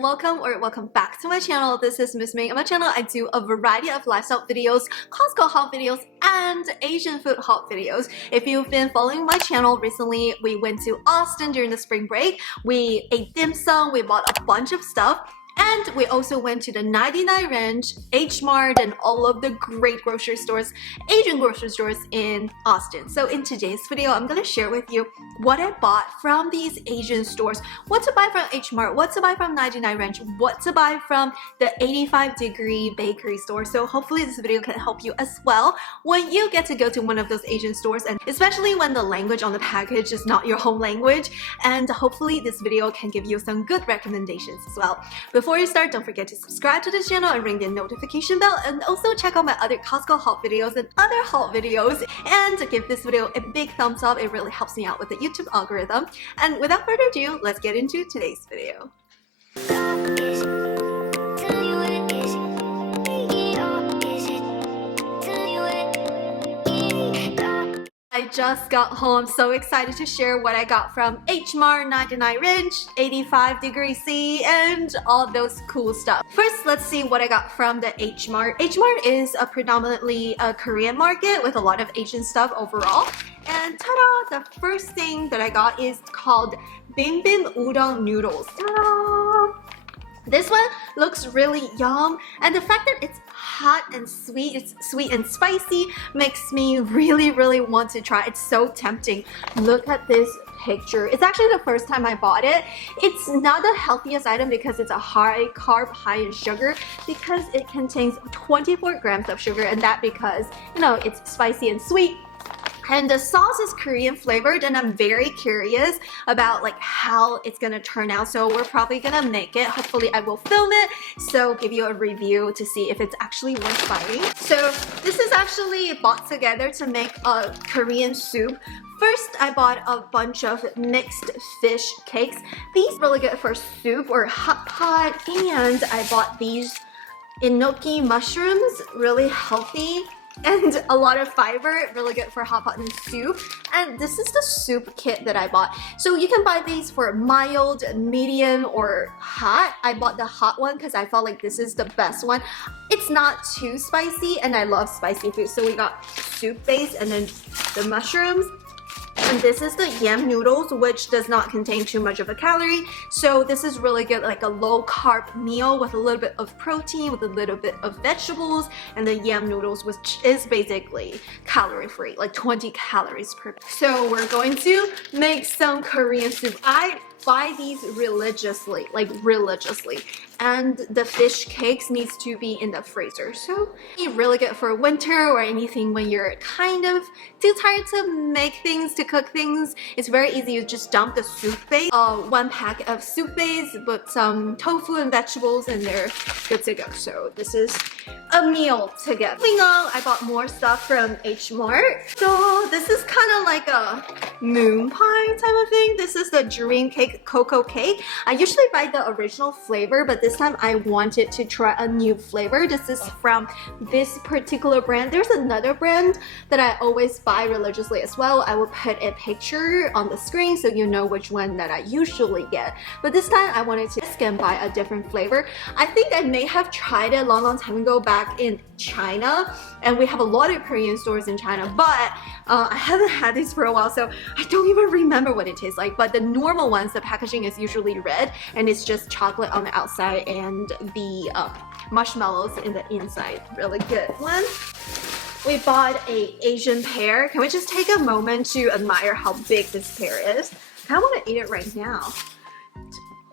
welcome back to my channel. This is Miss Ming. On my channel, I do a variety of lifestyle videos, Costco haul videos, and Asian food haul videos. If you've been following my channel recently, we went to Austin during the spring break. We ate dim sum, we bought a bunch of stuff. And we also went to the 99 range, Hmart, and all of the great grocery stores, Asian grocery stores in Austin. So in today's video, I'm gonna share with you what I bought from these Asian stores, what to buy from Hmart, what to buy from 99 range, what to buy from the 85-degree bakery store. So hopefully this video can help you as well when you get to go to one of those Asian stores, and especially when the language on the package is not your home language. And hopefully this video can give you some good recommendations as well. Before you start, don't forget to subscribe to this channel and ring the notification bell, and also check out my other Costco haul videos and other haul videos, and give this video a big thumbs up. It really helps me out with the YouTube algorithm. And without further ado, let's get into today's video. I just got home, so excited to share what I got from Hmart, 99 range, 85 C, and all those cool stuff. First, let's see what I got from the Hmart. Hmart is a predominantly a Korean market with a lot of Asian stuff overall. And ta-da! The first thing that I got is called Bim Bim Udon Noodles. Ta-da! This one looks really yum, and the fact that it's hot and sweet, it's sweet and spicy, makes me really want to try. It's so tempting. Look at this picture. It's actually the first time I bought it. It's not the healthiest item because it's a high carb, high in sugar, because it contains 24 grams of sugar, and that because, you know, it's spicy and sweet. And the sauce is Korean flavored, and I'm very curious about like how it's gonna turn out. So we're probably gonna make it. Hopefully I will film it, so give you a review to see if it's actually worth buying. So this is actually bought together to make a Korean soup. First, I bought a bunch of mixed fish cakes. These are really good for soup or hot pot. And I bought these enoki mushrooms, really healthy. And a lot of fiber, really good for hot pot and soup. And this is the soup kit that I bought. So you can buy these for mild, medium, or hot. I bought the hot one because I felt like this is the best one. It's not too spicy, and I love spicy food. So we got soup base and then the mushrooms. And this is the yam noodles, which does not contain too much of a calorie. So this is really good, like a low carb meal with a little bit of protein, with a little bit of vegetables, and the yam noodles, which is basically calorie free, like 20 calories per. So we're going to make some Korean soup. I buy these religiously, like religiously. And the fish cakes needs to be in the freezer. So really good for winter or anything when you're kind of too tired to make things, to cook things. It's very easy. You just dump the soup base, 1 pack of soup base, put some tofu and vegetables, and they're good to go. So this is a meal together. Moving on, I bought more stuff from Hmart. So this is kind of like a moon pie type of thing. This is the dream cake cocoa cake. I usually buy the original flavor, but this time I wanted to try a new flavor. This is from this particular brand. There's another brand that I always buy religiously as well. I will put a picture on the screen so you know which one that I usually get. But this time I wanted to risk and buy a different flavor. I think I may have tried it a long time ago back in China, and we have a lot of Korean stores in China, but I haven't had these for a while, so I don't even remember what it tastes like. But the normal ones, the packaging is usually red, and it's just chocolate on the outside and the marshmallows in the inside. Really good one. We bought a Asian pear. Can we just take a moment to admire how big this pear is? I kind of want to eat it right now.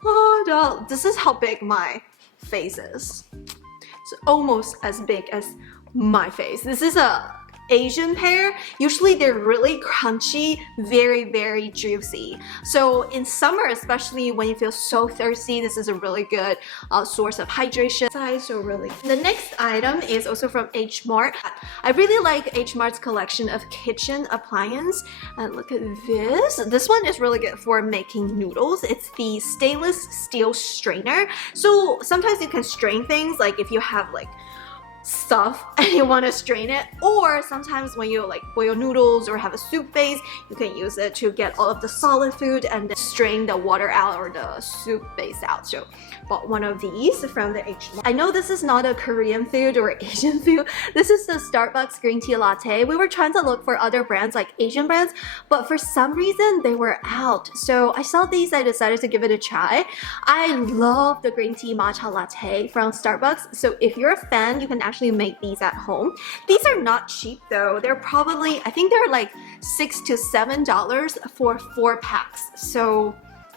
Oh no, this is how big my face is. It's almost as big as my face. This is a Asian pear. Usually they're really crunchy, very juicy. So in summer, especially when you feel so thirsty, this is a really good source of hydration. So really good. The next item is also from Hmart. I really like Hmart's collection of kitchen appliance. And look at this. This one is really good for making noodles. It's the stainless steel strainer. So sometimes you can strain things, like if you have like stuff and you want to strain it, or sometimes when you like boil noodles or have a soup base, you can use it to get all of the solid food and then strain the water out or the soup base out. So bought one of these from the Hmart. I know this is not a Korean food or Asian food. This is the Starbucks green tea latte. We were trying to look for other brands like Asian brands, but for some reason they were out. So I saw these, I decided to give it a try. I love the green tea matcha latte from Starbucks. So if you're a fan, you can actually make these at home. These are not cheap though. They're probably, I think they're like $6 to $7 for 4 packs. So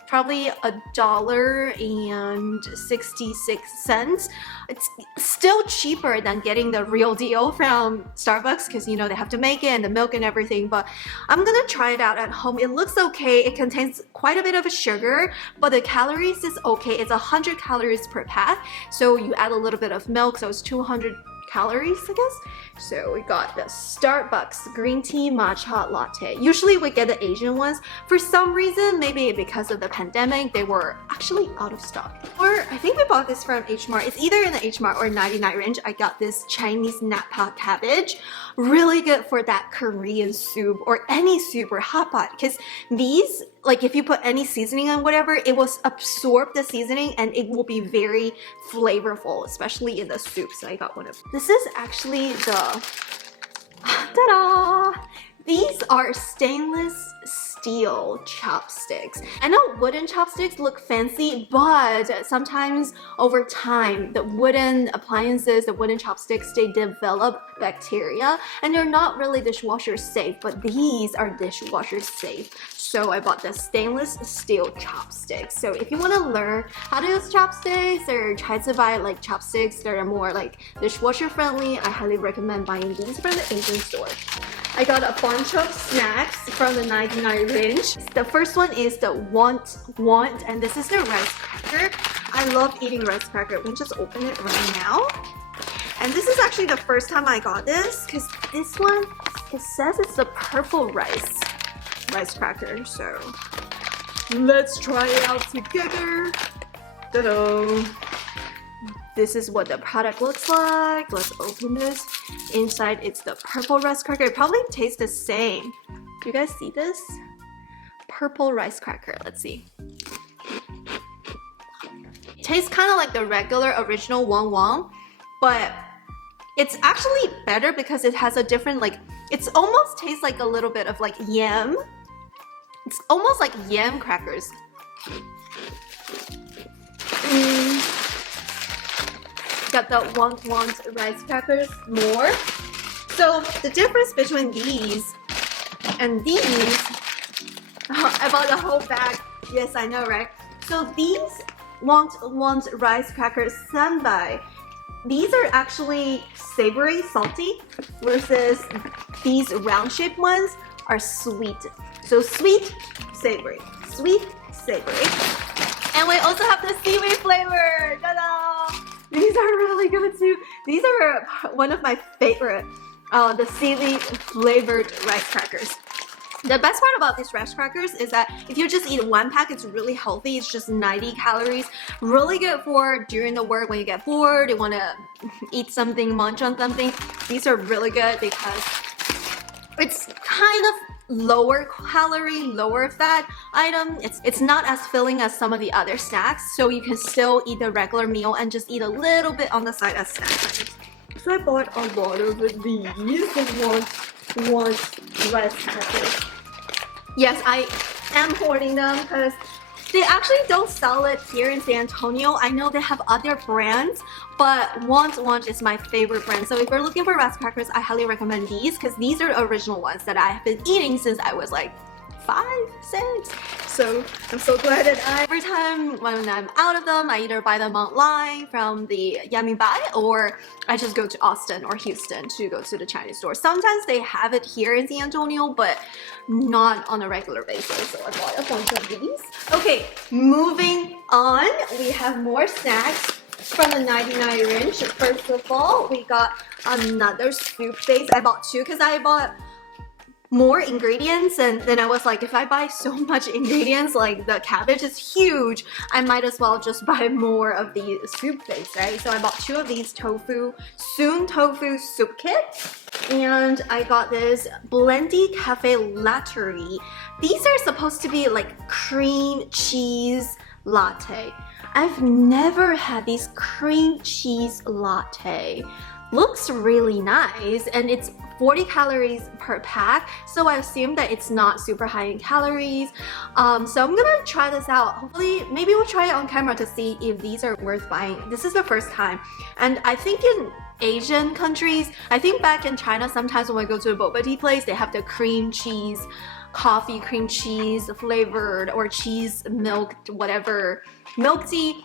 probably $1.66. It's still cheaper than getting the real deal from Starbucks because you know they have to make it and the milk and everything, but I'm gonna try it out at home. It looks okay. It contains quite a bit of a sugar, but the calories is okay. It's 100 calories per pack, so you add a little bit of milk, so it's 200 calories, I guess. So we got the Starbucks green tea matcha latte. Usually we get the Asian ones. For some reason, maybe because of the pandemic, they were actually out of stock. Or I think we bought this from Hmart. It's either in the Hmart or 99 range. I got this Chinese napa cabbage. Really good for that Korean soup or any soup or hot pot, because these, like if you put any seasoning on whatever, it will absorb the seasoning and it will be very flavorful, especially in the soup. So I got one of them. This is actually the ta-da! These are stainless steel chopsticks. I know wooden chopsticks look fancy, but sometimes over time, the wooden appliances, the wooden chopsticks, they develop bacteria and they're not really dishwasher safe, but these are dishwasher safe. So I bought the stainless steel chopsticks. So if you want to learn how to use chopsticks or try to buy like chopsticks that are more like dishwasher friendly, I highly recommend buying these from the Asian store. I got a bunch of snacks from the 99 range. The first one is the want, and this is the rice cracker. I love eating rice cracker. Let me just open it right now. And this is actually the first time I got this, because this one, it says it's the purple rice cracker. So let's try it out together. Ta-da! This is what the product looks like. Let's open this. Inside, it's the purple rice cracker. It probably tastes the same. Do you guys see this? Purple rice cracker. Let's see. It tastes kind of like the regular original Wang, but it's actually better because it has a different, like, it's almost tastes like a little bit of like yam. It's almost like yam crackers. Got the want rice crackers more. So the difference between these and these, I bought the whole bag. Yes, I know, right? So these want rice crackers Senbei, these are actually savory, salty, versus these round shaped ones are sweet. So sweet, savory, sweet, savory. And we also have the seaweed flavor. Ta-da! These are really good too. These are one of my favorite, the seaweed flavored rice crackers. The best part about these rice crackers is that if you just eat one pack, it's really healthy. It's just 90 calories. Really good for during the work when you get bored, you want to eat something, munch on something. These are really good because it's kind of lower calorie, lower fat item. It's not as filling as some of the other snacks, so you can still eat the regular meal and just eat a little bit on the side as snacks. So I bought a lot of these want rice crackers. Yes, I am hoarding them because they actually don't sell it here in San Antonio. I know they have other brands, but Want is my favorite brand. So if you're looking for rice crackers, I highly recommend these because these are the original ones that I have been eating since I was like 5, 6. So I'm so glad that every time when I'm out of them, I either buy them online from the Yummy Buy or I just go to Austin or Houston to go to the Chinese store. Sometimes they have it here in San Antonio, but not on a regular basis. So I bought a bunch of these. Okay, moving on. We have more snacks from the 99 range. First of all, we got another soup base. I bought 2 because I bought more ingredients, and then I was like, if I buy so much ingredients, like the cabbage is huge, I might as well just buy more of the soup base, right? So I bought 2 of these tofu soup kits, and I got this Blendy Cafe Latory. These are supposed to be like cream cheese latte. I've never had these cream cheese latte. Looks really nice, and it's 40 calories per pack, so I assume that it's not super high in calories. So I'm gonna try this out. Hopefully, maybe we'll try it on camera to see if these are worth buying. This is the first time, and I think in Asian countries, I think back in China, sometimes when I go to a boba tea place, they have the cream cheese coffee, cream cheese flavored, or cheese milk, whatever, milk tea.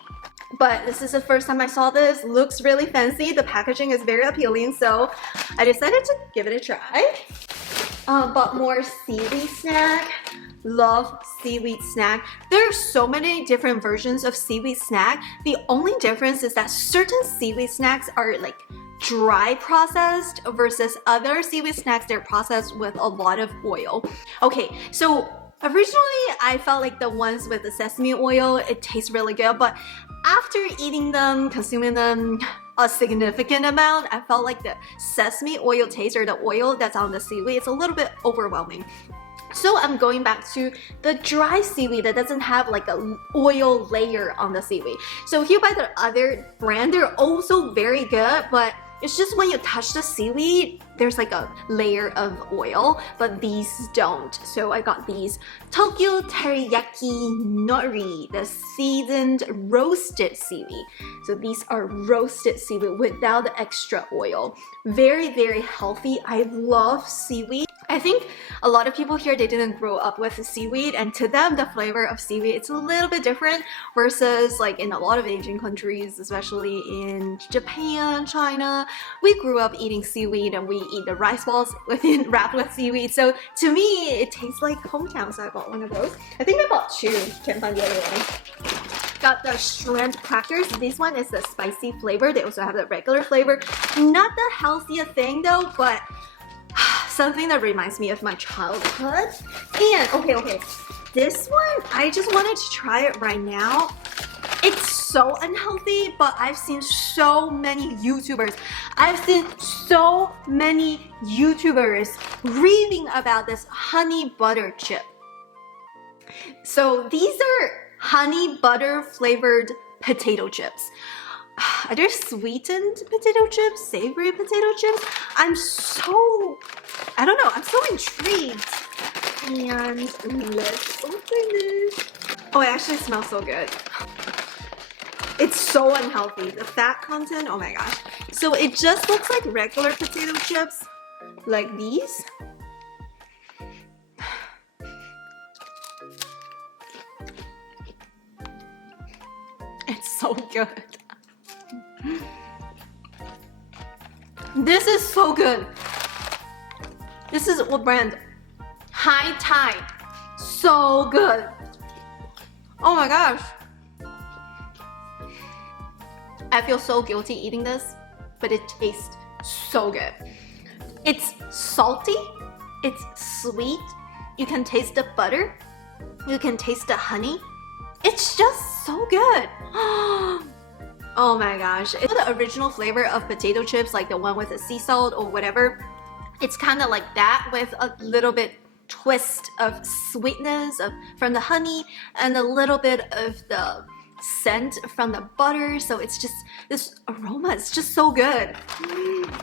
But this is the first time I saw this. Looks really fancy. The packaging is very appealing, so I decided to give it a try. Bought more seaweed snack. Love seaweed snack. There are so many different versions of seaweed snack. The only difference is that certain seaweed snacks are like dry processed versus other seaweed snacks, they're processed with a lot of oil. Okay, so originally I felt like the ones with the sesame oil, it tastes really good, but after eating them, consuming them a significant amount, I felt like the sesame oil taste, or the oil that's on the seaweed, it's a little bit overwhelming. So I'm going back to the dry seaweed that doesn't have like a oil layer on the seaweed. So if you buy the other brand, they're also very good, but it's just when you touch the seaweed, there's like a layer of oil, but these don't. So I got these Tokyo Teriyaki Nori, the seasoned roasted seaweed. So these are roasted seaweed without the extra oil. Very, very healthy. I love seaweed. I think a lot of people here, they didn't grow up with the seaweed, and to them the flavor of seaweed, it's a little bit different versus like in a lot of Asian countries, especially in Japan, China. We grew up eating seaweed and we eat the rice balls wrapped with seaweed. So to me, it tastes like hometown, so I bought one of those. I think I bought 2, can't find the other one. Got the shrimp crackers. This one is the spicy flavor. They also have the regular flavor. Not the healthiest thing though, but something that reminds me of my childhood. And okay, this one, I just wanted to try it right now. It's so unhealthy, but I've seen so many YouTubers. Raving about this honey butter chip. So these are honey butter flavored potato chips. Are there sweetened potato chips, savory potato chips? I'm so intrigued. And let's open this. Oh, it actually smells so good. It's so unhealthy. The fat content, oh my gosh. So it just looks like regular potato chips, like these. It's so good. This is so good. This is what brand? Haitai. So good. Oh my gosh. I feel so guilty eating this, but it tastes so good. It's salty, it's sweet, you can taste the butter, you can taste the honey. It's just so good. Oh my gosh. It's the original flavor of potato chips, like the one with the sea salt or whatever. It's kind of like that with a little bit twist of sweetness from the honey and a little bit of the scent from the butter. So it's just this aroma, it's just so good.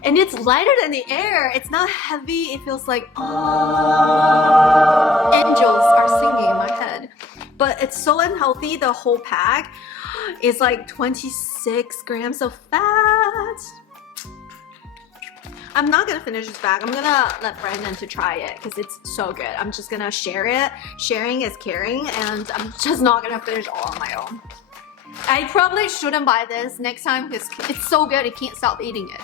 And it's lighter than the air. It's not heavy. It feels like angels are singing in my head. But it's so unhealthy. The whole pack is like 26 grams of fat. I'm not gonna finish this bag. I'm gonna let Brandon to try it because it's so good. I'm just gonna share it. Sharing is caring, and I'm just not gonna finish all on my own. I probably shouldn't buy this next time because it's so good I can't stop eating it.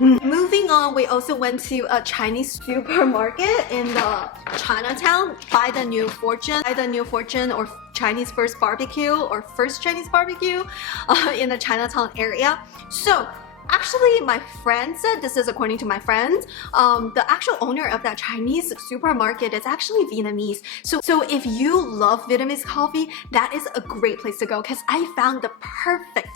Moving on, we also went to a Chinese supermarket in the ChinaTown. Buy the new fortune or Chinese first barbecue or first Chinese barbecue in the ChinaTown area. So Actually, my friend said, this is according to my friend, the actual owner of that Chinese supermarket is actually Vietnamese. So if you love Vietnamese coffee, that is a great place to go because I found the perfect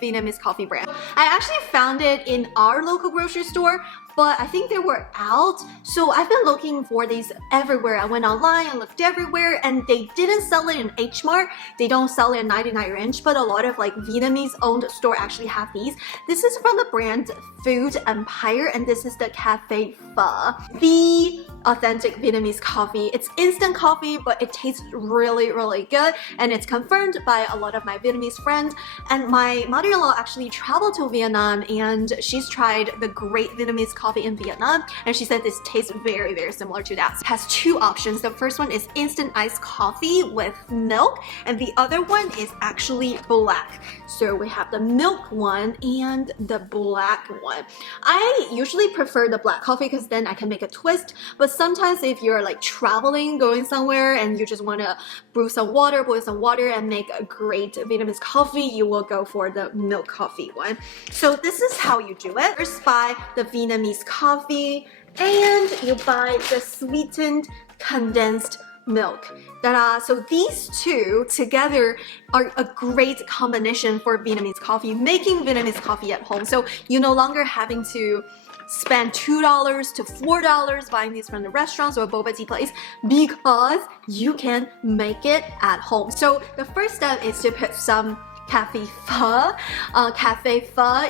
Vietnamese coffee brand. I actually found it in our local grocery store, but I think they were out. So I've been looking for these everywhere. I went online and looked everywhere and they didn't sell it in Hmart. They don't sell it in 99 Ranch, but a lot of like Vietnamese owned store actually have these. This is from the brand Food Empire and this is the Cafe Pho. The authentic Vietnamese coffee. It's instant coffee, but it tastes really, really good. And it's confirmed by a lot of my Vietnamese friends. And my mother-in-law actually traveled to Vietnam and she's tried the great Vietnamese coffee in Vietnam. And she said this tastes very, very similar to that. It has two options. The first one is instant iced coffee with milk. And the other one is actually black. So we have the milk one and the black one. I usually prefer the black coffee because then I can make a twist. But sometimes if you're like traveling, going somewhere and you just want to brew some water, boil some water and make a great Vietnamese coffee, you will go for the milk coffee one. So this is how you do it. First buy the Vietnamese coffee and you buy the sweetened condensed milk. Ta-da! So these two together are a great combination for Vietnamese coffee, making Vietnamese coffee at home. So you're no longer having to spend $2 to $4 buying these from the restaurants or boba tea place because you can make it at home. So the first step is to put some cafe pho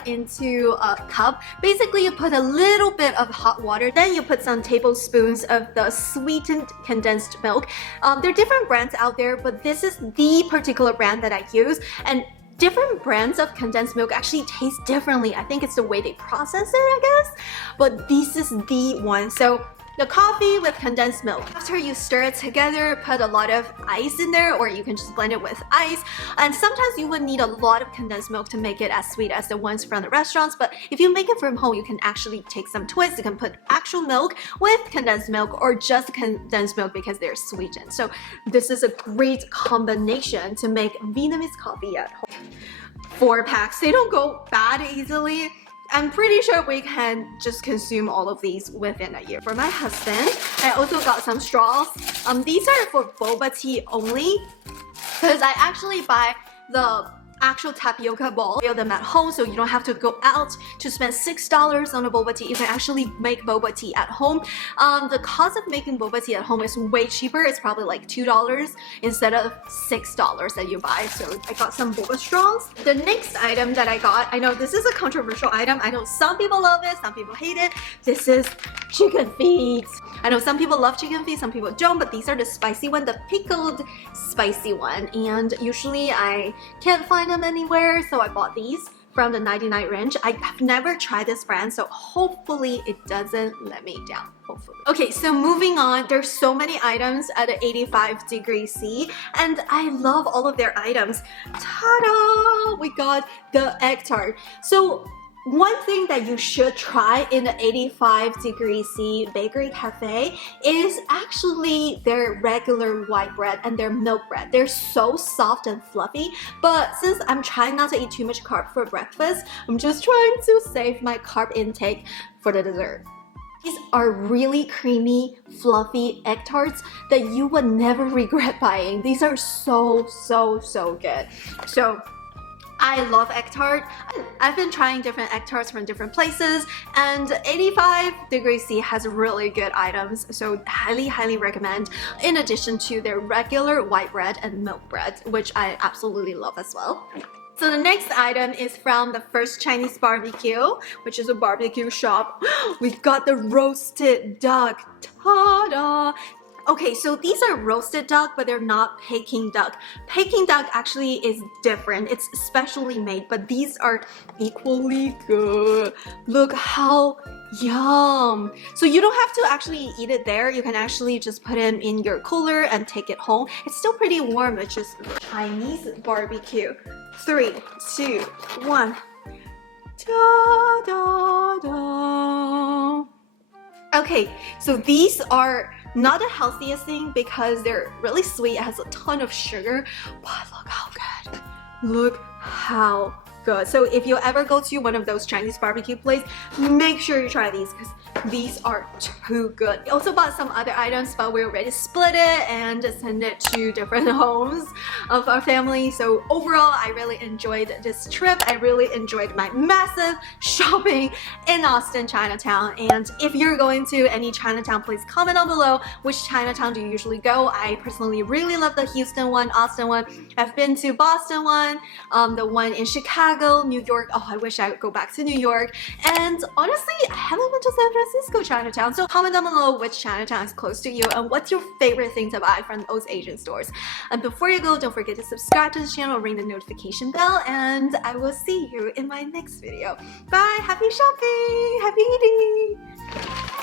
into a cup. Basically, you put a little bit of hot water, then you put some tablespoons of the sweetened condensed milk. There are different brands out there, but this is the particular brand that I use. And different brands of condensed milk actually taste differently. I think it's the way they process it, I guess. But this is the one. So the coffee with condensed milk. After you stir it together, put a lot of ice in there, or you can just blend it with ice. And sometimes you would need a lot of condensed milk to make it as sweet as the ones from the restaurants. But if you make it from home, you can actually take some twists. You can put actual milk with condensed milk or just condensed milk because they're sweetened. So this is a great combination to make Vietnamese coffee at home. 4 packs, they don't go bad easily. I'm pretty sure we can just consume all of these within a year. For my husband, I also got some straws. These are for boba tea only because I actually buy the actual tapioca ball, boil them at home so you don't have to go out to spend $6 on a boba tea. You can actually make boba tea at home. The cost of making boba tea at home is way cheaper. It's probably like $2 instead of $6 that you buy. So I got some boba straws. The next item that I got, I know this is a controversial item. I know some people love it, some people hate it. This is chicken feet. I know some people love chicken feet, some people don't, but these are the spicy one, the pickled spicy one. And usually I can't find them anywhere, so I bought these from the 99 Ranch. I have never tried this brand, so hopefully it doesn't let me down. Hopefully. Okay, so moving on, there's so many items at 85 degrees C, and I love all of their items. Ta-da! We got the egg tart. So one thing that you should try in the 85 degrees C bakery cafe is actually their regular white bread and their milk bread. They're so soft and fluffy, but since I'm trying not to eat too much carb for breakfast, I'm just trying to save my carb intake for the dessert. These are really creamy, fluffy egg tarts that you would never regret buying. These are so good. So I love egg tart. I've been trying different egg tarts from different places, and 85 degrees C has really good items, so highly recommend, in addition to their regular white bread and milk bread, which I absolutely love as well. So the next item is from the First Chinese Barbecue, which is a barbecue shop. We've got the roasted duck. Ta-da! Okay, so these are roasted duck, but they're not Peking duck. Peking duck actually is different. It's specially made, but these are equally good. Look how yum. So you don't have to actually eat it there. You can actually just put it in your cooler and take it home. It's still pretty warm. It's just Chinese barbecue. 3, 2, 1. Da, da, da. Okay, so these are not the healthiest thing because they're really sweet. It has a ton of sugar, but look how good. Look how good. So if you ever go to one of those Chinese barbecue places, make sure you try these because these are too good. I also bought some other items, but we already split it and send it to different homes of our family. So overall, I really enjoyed this trip. I really enjoyed my massive shopping in Austin, Chinatown. And if you're going to any Chinatown, please comment down below which Chinatown do you usually go. I personally really love the Houston one, Austin one. I've been to Boston one, the one in Chicago, New York. Oh, I wish I would go back to New York. And honestly, I haven't been to San Francisco Chinatown. So comment down below which Chinatown is close to you and what's your favorite thing to buy from those Asian stores. And before you go, don't forget to subscribe to the channel, ring the notification bell, and I will see you in my next video. Bye, happy shopping, happy eating.